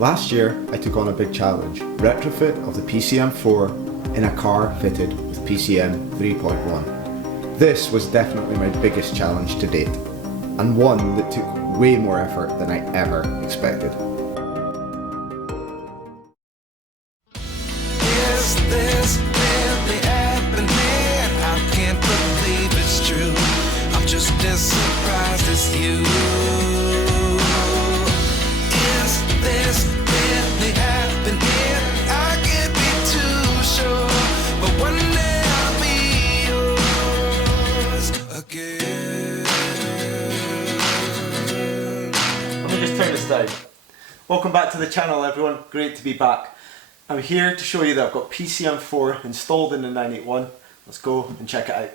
Last year, I took on a big challenge, retrofit of the PCM4 in a car fitted with PCM 3.1. This was definitely my biggest challenge to date, and one that took way more effort than I ever expected. Is this really happening? I can't believe it's true. I'm just as surprised as you. Is this really happening? I can't be too sure, but one day I'll be yours again. Let me just turn this down. Welcome back to the channel, everyone. Great to be back. I'm here to show you that I've got PCM4 installed in the 981. Let's go and check it out.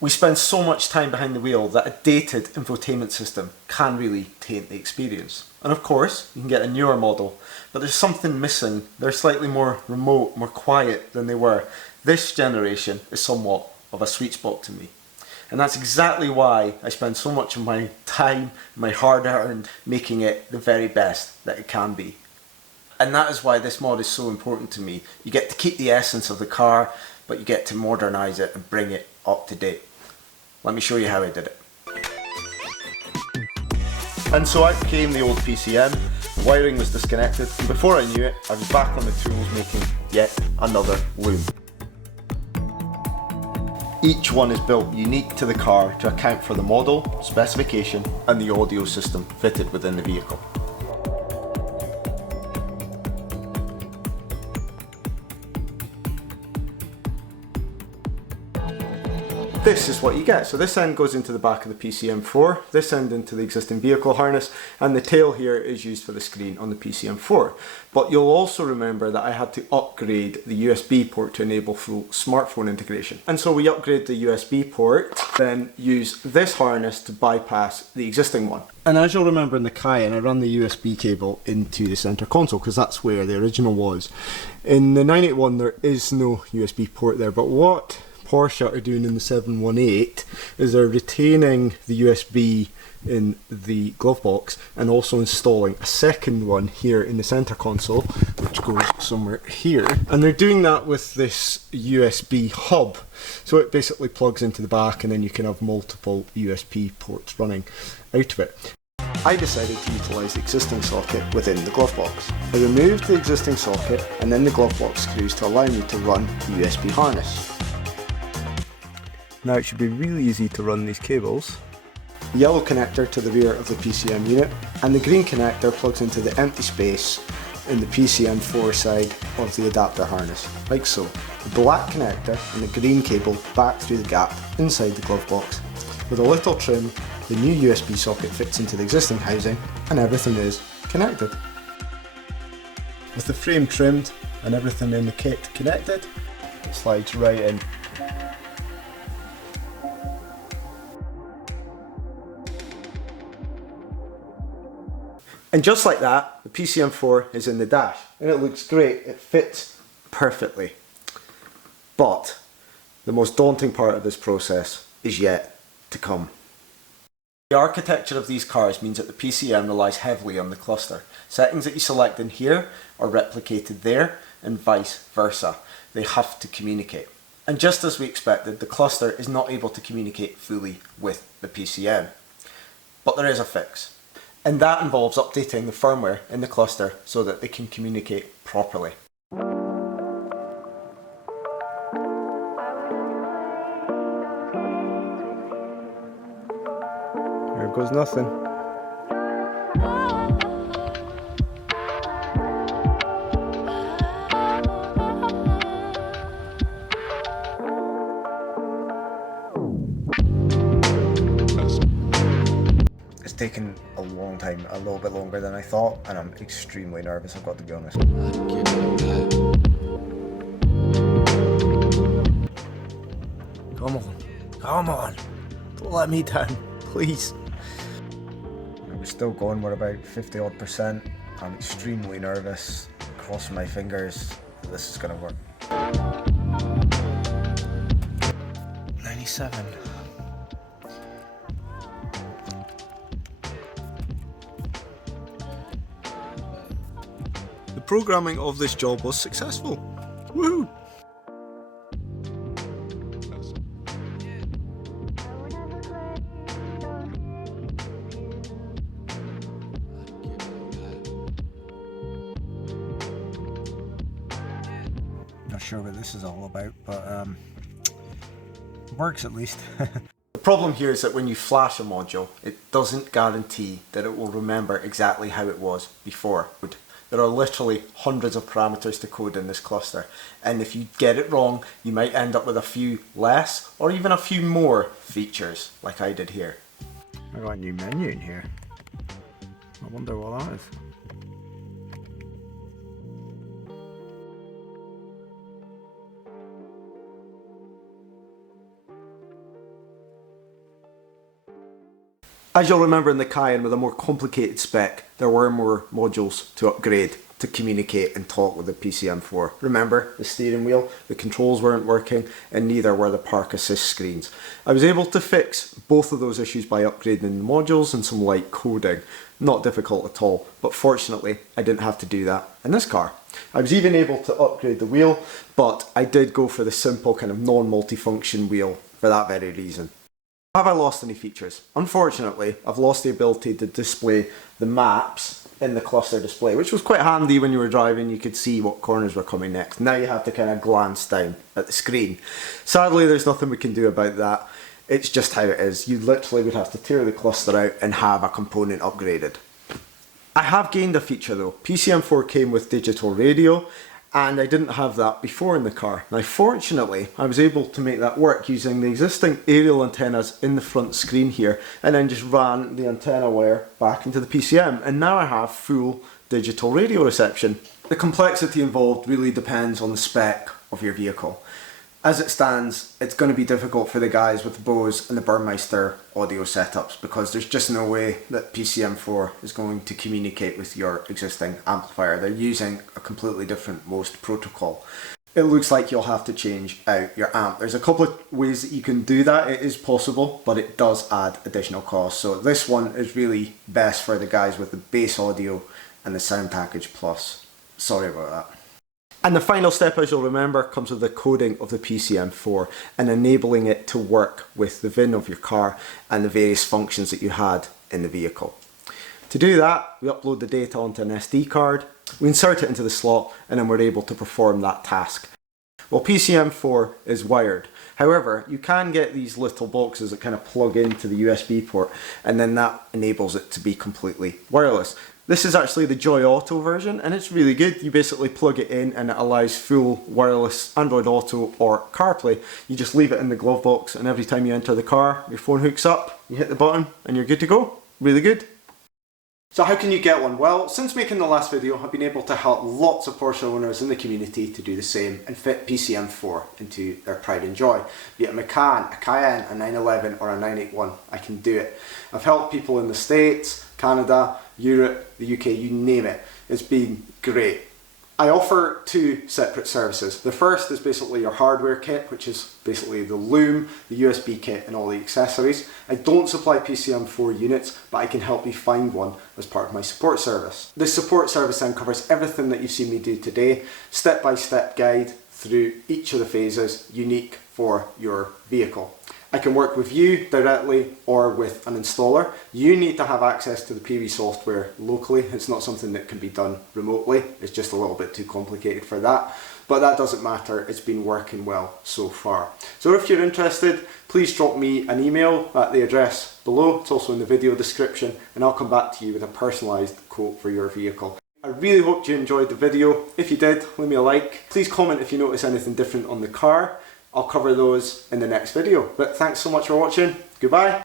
We spend so much time behind the wheel that a dated infotainment system can really taint the experience. And of course, you can get a newer model, but there's something missing. They're slightly more remote, more quiet than they were. This generation is somewhat of a sweet spot to me. And that's exactly why I spend so much of my time, my hard-earned, making it the very best that it can be. And that is why this mod is so important to me. You get to keep the essence of the car, but you get to modernise it and bring it up to date. Let me show you how I did it. And so out came the old PCM, the wiring was disconnected, and before I knew it, I was back on the tools making yet another loom. Each one is built unique to the car to account for the model, specification, and the audio system fitted within the vehicle. This is what you get. So this end goes into the back of the PCM4, this end into the existing vehicle harness, and the tail here is used for the screen on the PCM4. But you'll also remember that I had to upgrade the USB port to enable full smartphone integration. And so we upgrade the USB port, then use this harness to bypass the existing one. And as you'll remember in the Cayenne, I ran the USB cable into the center console because that's where the original was. In the 981 there is no USB port there, but what Porsche are doing in the 718 is they're retaining the USB in the glove box and also installing a second one here in the center console, which goes somewhere here, and they're doing that with this USB hub, so it basically plugs into the back and then you can have multiple USB ports running out of it. I decided to utilise the existing socket within the glove box. I removed the existing socket and then the glove box screws to allow me to run the USB harness. Now it should be really easy to run these cables. The yellow connector to the rear of the PCM unit, and the green connector plugs into the empty space in the PCM4 side of the adapter harness, like so. The black connector and the green cable back through the gap inside the glove box. With a little trim, the new USB socket fits into the existing housing and everything is connected. With the frame trimmed and everything in the kit connected, it slides right in. And just like that, the PCM4 is in the dash, and it looks great, it fits perfectly. But the most daunting part of this process is yet to come. The architecture of these cars means that the PCM relies heavily on the cluster. Settings that you select in here are replicated there, and vice versa. They have to communicate. And just as we expected, the cluster is not able to communicate fully with the PCM. But there is a fix. And that involves updating the firmware in the cluster so that they can communicate properly. Here goes nothing. It's taken a long time, a little bit longer than I thought, and I'm extremely nervous, I've got to be honest. Come on, come on, don't let me down, please. We're still going, we're about 50-odd%. I'm extremely nervous, crossing my fingers, this is gonna work. 97. programming of this job was successful. Woohoo! Not sure what this is all about, but works at least. The problem here is that when you flash a module, it doesn't guarantee that it will remember exactly how it was before. There are literally hundreds of parameters to code in this cluster, and if you get it wrong, you might end up with a few less or even a few more features, like I did here. I got a new menu in here. I wonder what that is. As you'll remember in the Cayenne with a more complicated spec, there were more modules to upgrade to communicate and talk with the PCM4. Remember, the steering wheel, the controls weren't working, and neither were the park assist screens. I was able to fix both of those issues by upgrading the modules and some light coding. Not difficult at all, but fortunately I didn't have to do that in this car. I was even able to upgrade the wheel, but I did go for the simple kind of non-multifunction wheel for that very reason. Have I lost any features? Unfortunately, I've lost the ability to display the maps in the cluster display, which was quite handy when you were driving. You could see what corners were coming next. Now you have to kind of glance down at the screen. Sadly, there's nothing we can do about that. It's just how it is. You literally would have to tear the cluster out and have a component upgraded. I have gained a feature though. PCM4 came with digital radio, and I didn't have that before in the car. Now fortunately, I was able to make that work using the existing aerial antennas in the front screen here, and then just ran the antenna wire back into the PCM, and now I have full digital radio reception. The complexity involved really depends on the spec of your vehicle. As it stands, it's going to be difficult for the guys with the Bose and the Burmeister audio setups because there's just no way that PCM4 is going to communicate with your existing amplifier. They're using a completely different MOST protocol. It looks like you'll have to change out your amp. There's a couple of ways that you can do that. It is possible, but it does add additional costs. So this one is really best for the guys with the base audio and the sound package plus. Sorry about that. And the final step, as you'll remember, comes with the coding of the PCM4 and enabling it to work with the VIN of your car and the various functions that you had in the vehicle. To do that, we upload the data onto an SD card, we insert it into the slot, and then we're able to perform that task. Well, PCM4 is wired. However, you can get these little boxes that kind of plug into the USB port, and then that enables it to be completely wireless. This is actually the Joy Auto version, and it's really good. You basically plug it in and it allows full wireless Android Auto or CarPlay. You just leave it in the glove box, and every time you enter the car, your phone hooks up, you hit the button, and you're good to go. Really good. So how can you get one? Well, since making the last video, I've been able to help lots of Porsche owners in the community to do the same and fit PCM4 into their pride and joy. Be it a Macan, a Cayenne, a 911 or a 981, I can do it. I've helped people in the States, Canada, Europe, the UK, you name it. It's been great. I offer two separate services. The first is basically your hardware kit, which is basically the loom, the USB kit and all the accessories. I don't supply PCM4 units, but I can help you find one as part of my support service. This support service then covers everything that you've seen me do today, step-by-step guide through each of the phases, unique for your vehicle. I can work with you directly or with an installer. You need to have access to the PV software locally. It's not something that can be done remotely. It's just a little bit too complicated for that. But that doesn't matter. It's been working well so far. So if you're interested, please drop me an email at the address below. It's also in the video description, and I'll come back to you with a personalised quote for your vehicle. I really hope you enjoyed the video. If you did, leave me a like. Please comment if you notice anything different on the car. I'll cover those in the next video. But thanks so much for watching. Goodbye.